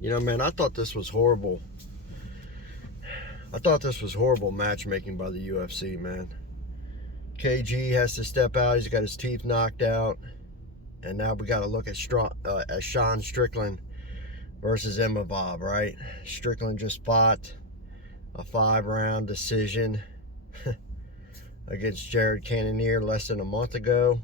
You know, man, I thought this was horrible. I thought this was horrible matchmaking by the UFC, man. KG has to step out. He's got his teeth knocked out. And now we got to look at Sean Strickland versus Imavov, right? Strickland just fought a 5-round decision against Jared Cannonier less than a month ago,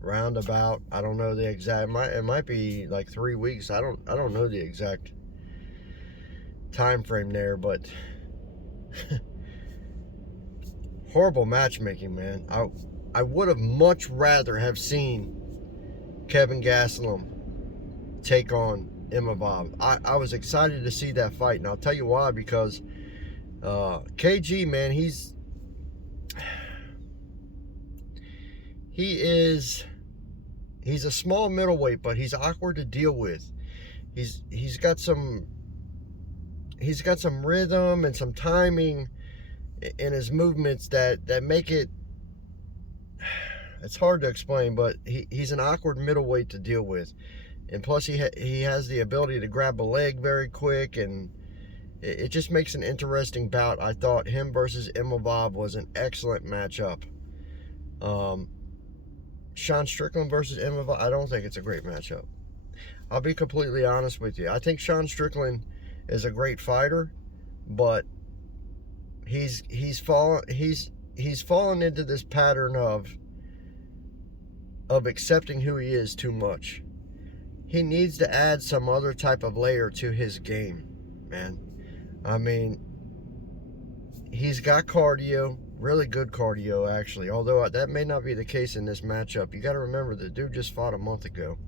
roundabout. I don't know the exact. It might be like 3 weeks. I don't know the exact time frame there, but horrible matchmaking, man. I would have much rather have seen Kevin Gastelum take on Imavov. I was excited to see that fight, and I'll tell you why. Because KG, man, he's a small middleweight, but he's awkward to deal with. He's got some rhythm and some timing in his movements that make it. It's hard to explain, but he's an awkward middleweight to deal with, and plus he has the ability to grab a leg very quick, and it just makes an interesting bout. I thought him versus Imavov was an excellent matchup. Sean Strickland versus Imavov, I don't think it's a great matchup. I'll be completely honest with you. I think Sean Strickland is a great fighter, but he's fallen into this pattern of accepting who he is too much. He needs to add some other type of layer to his game, man. I mean, he's got cardio, really good cardio, actually. Although that may not be the case in this matchup. You got to remember, the dude just fought a month ago.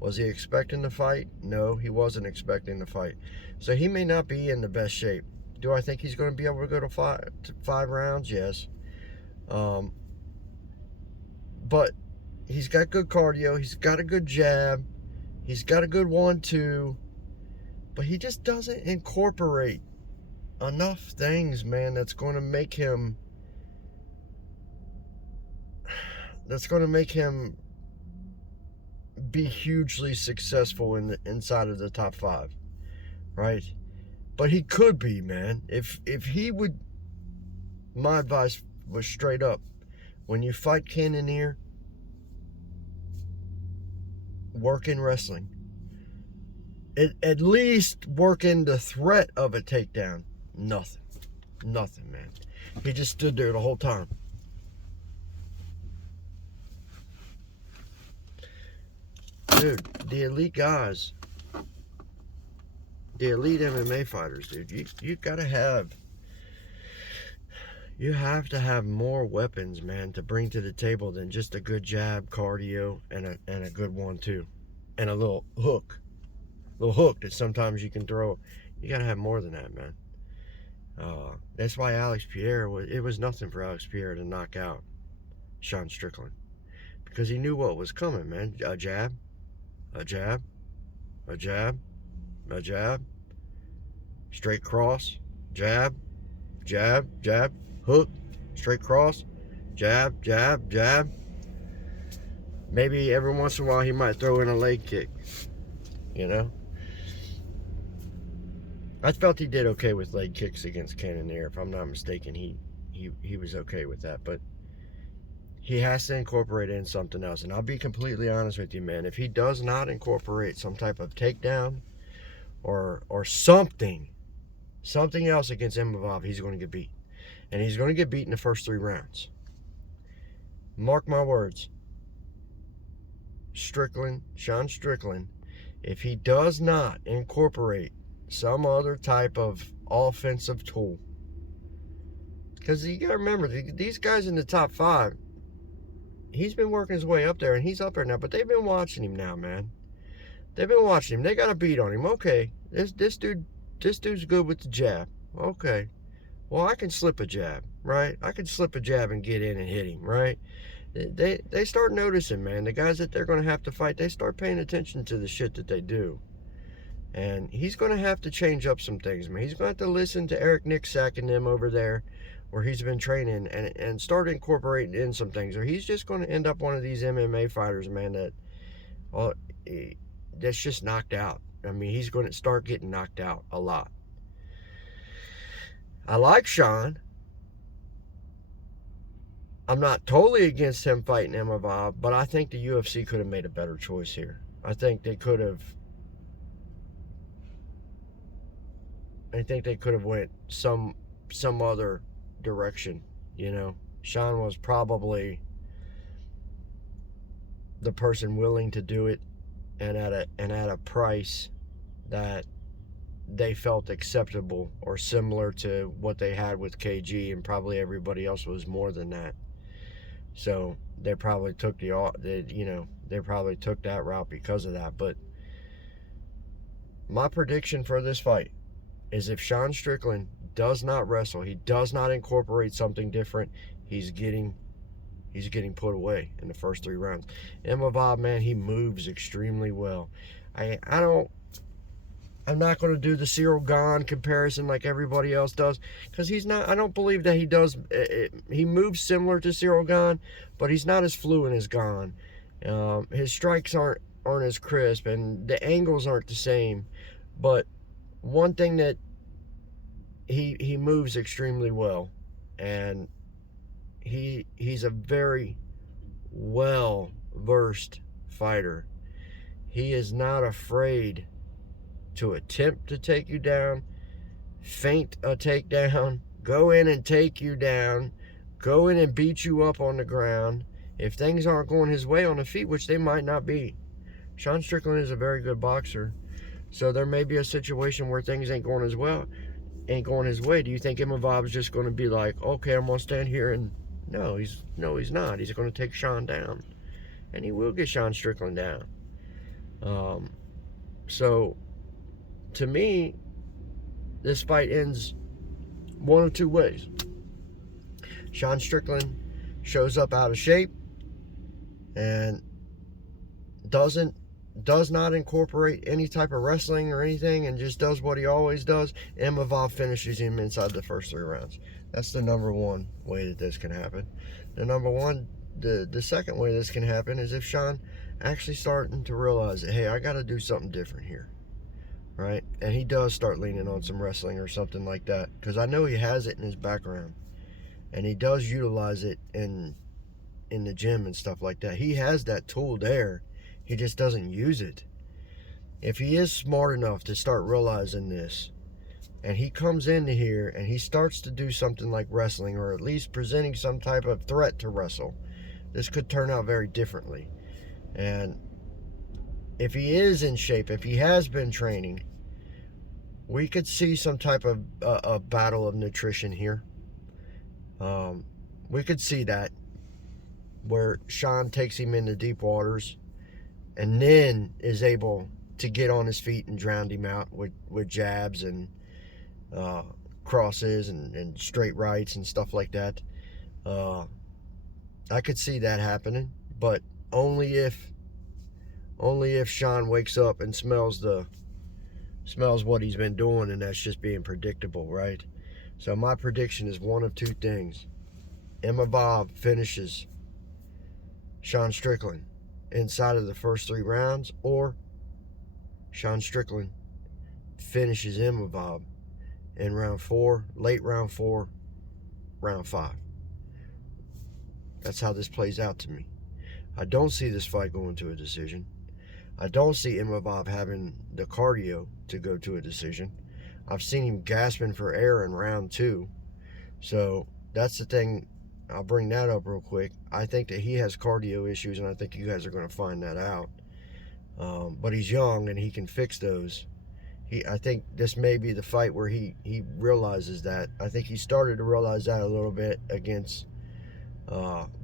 Was he expecting to fight? No, he wasn't expecting to fight. So he may not be in the best shape. Do I think he's going to be able to go to five rounds? Yes. But he's got good cardio. He's got a good jab. He's got a good 1-2. But he just doesn't incorporate enough things, man, that's going to make him be hugely successful inside of the top 5, right? But he could be, man. If he would, my advice was straight up, when you fight Cannonier, work in wrestling. At least work in the threat of a takedown. Nothing, man. He just stood there the whole time. Dude, the elite guys, the elite MMA fighters, dude, you have to have more weapons, man, to bring to the table than just a good jab, cardio, and a good 1-2, and a little hook that sometimes you can throw. You gotta have more than that, man. That's why it was nothing for Alex Pierre to knock out Sean Strickland, because he knew what was coming, man. A jab, straight cross, jab, hook, straight cross, jab. Maybe every once in a while he might throw in a leg kick, you know? I felt he did okay with leg kicks against Cannonier. If I'm not mistaken, he was okay with that. But he has to incorporate in something else. And I'll be completely honest with you, man. If he does not incorporate some type of takedown or something else against Imavov, he's going to get beat. And he's going to get beat in the first 3 rounds. Mark my words. Sean Strickland, if he does not incorporate some other type of offensive tool, because you gotta remember, these guys in the top 5, he's been working his way up there, and he's up there now, but they've been watching him now, man. They've been watching him. They got a beat on him. Okay, this dude's good with the jab. Okay, well, I can slip a jab, right? I can slip a jab and get in and hit him, right? They start noticing, man. The guys that they're going to have to fight, they start paying attention to the shit that they do. And he's going to have to change up some things, man. He's going to have to listen to Eric Nicksack and them over there where he's been training and start incorporating in some things. Or he's just going to end up one of these MMA fighters, man, that that's just knocked out. I mean, he's going to start getting knocked out a lot. I like Sean. I'm not totally against him fighting Imavov, but I think the UFC could have made a better choice here. I think they could have went some other direction, you know. Sean was probably the person willing to do it, and at a price that they felt acceptable or similar to what they had with KG, and probably everybody else was more than that. So they probably took they probably took that route because of that. But my prediction for this fight is, if Sean Strickland does not wrestle, he does not incorporate something different, he's getting put away in the first 3 rounds. Imavov, man, he moves extremely well. I'm not going to do the Cyril Gane comparison like everybody else does, because he's not. I don't believe that he does. He moves similar to Cyril Gane, but he's not as fluent as Gane. His strikes aren't as crisp, and the angles aren't the same. But one thing that he moves extremely well, and he's a very well versed fighter. He is not afraid to attempt to take you down, feint a takedown, go in and take you down, go in and beat you up on the ground. If things aren't going his way on the feet, which they might not be, Sean Strickland is a very good boxer. So there may be a situation where things ain't going his way. Do you think Imavov's just going to be like, okay, I'm going to stand here and... No, he's not. He's going to take Sean down. And he will get Sean Strickland down. So, to me, this fight ends one of 2 ways. Sean Strickland shows up out of shape and does not incorporate any type of wrestling or anything, and just does what he always does. Imavov finishes him inside the first 3 rounds. That's the number 1 way that this can happen. The second way this can happen is if Sean actually starting to realize that, hey, I got to do something different here, right? And he does start leaning on some wrestling or something like that, because I know he has it in his background, and he does utilize it in the gym and stuff like that. He has that tool there. He just doesn't use it. If he is smart enough to start realizing this, and he comes into here and he starts to do something like wrestling, or at least presenting some type of threat to wrestle, this could turn out very differently. And if he is in shape, if he has been training, we could see some type of a battle of nutrition here. We could see that, where Sean takes him into deep waters and then is able to get on his feet and drown him out with jabs and crosses and straight rights and stuff like that. I could see that happening, but only if Sean wakes up and smells what he's been doing, and that's just being predictable, right? So my prediction is one of 2 things. Imavov finishes Sean Strickland inside of the first 3 rounds, or Sean Strickland finishes Imavov in round 4, late round 4, round 5. That's how this plays out to me. I don't see this fight going to a decision. I don't see Imavov having the cardio to go to a decision. I've seen him gasping for air in round 2. So that's the thing. I'll bring that up real quick. I think that he has cardio issues, and I think you guys are going to find that out. But he's young, and he can fix those. I think this may be the fight where he realizes that. I think he started to realize that a little bit against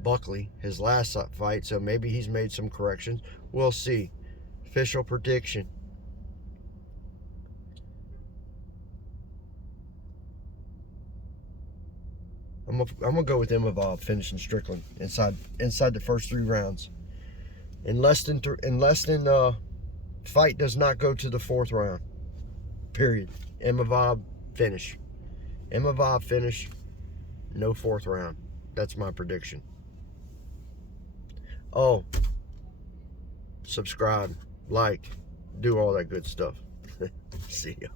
Buckley, his last fight. So maybe he's made some corrections. We'll see. Official prediction. I'm gonna go with Imavov finishing Strickland inside the first 3 rounds. Fight does not go to the 4th round. Period. Imavov finish. Imavov finish. No 4th round. That's my prediction. Oh, subscribe, like, do all that good stuff. See ya.